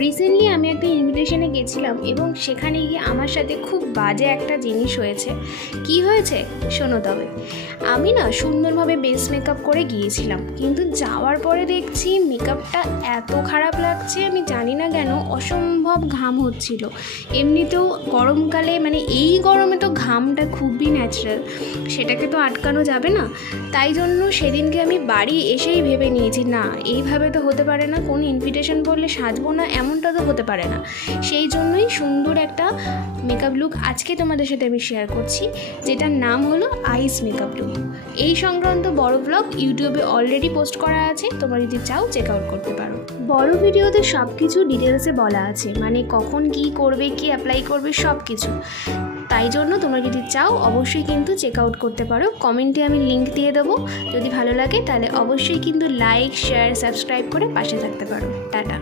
Recently আমি একটা ইনভিটেশনে গেছিলাম এবং সেখানে গিয়ে আমার সাথে খুব বাজে একটা জিনিস হয়েছে। কি হয়েছে শোনো তবে। আমি না সুন্দরভাবে বেস মেকআপ করে গিয়েছিলাম, কিন্তু যাওয়ার পরে দেখছি মেকআপটা এত খারাপ লাগছে, আমি জানি না কেন, অসম্ভব ঘাম হচ্ছিল। এমনিতেও গরমকালে মানে এই গরমে তো ঘামটা খুবই ন্যাচারাল, সেটাকে তো আটকানো যাবে না। তাই জন্য সেদিনকে আমি বাড়ি এসেই ভেবে নিয়েছি, না এইভাবে তো হতে পারে না, কোনো ইনভিটেশন করলে সাজবো না এমনটা তো হতে পারে না। সেই জন্যই সুন্দর একটা মেকআপ লুক আজকে তোমাদের সাথে আমি শেয়ার করছি, যেটার নাম হলো আইস মেকআপ লুক। এই সংক্রান্ত বড় ব্লগ ইউটিউবে অলরেডি পোস্ট করা আছে, তোমরা যদি চাও চেক আউট করতে পারো। বড় ভিডিওতে সব কিছু ডিটেলসে বলা আছে, মানে কখন কি করবে, কি অ্যাপ্লাই করবে, সব কিছু। তাই জন্য তোমরা যদি চাও অবশ্যই কিন্তু চেক আউট করতে পারো। কমেন্টে আমি লিঙ্ক দিয়ে দেবো, যদি ভালো লাগে তাহলে অবশ্যই কিন্তু লাইক, শেয়ার, সাবস্ক্রাইব করে পাশে থাকতে পারো। টাটা।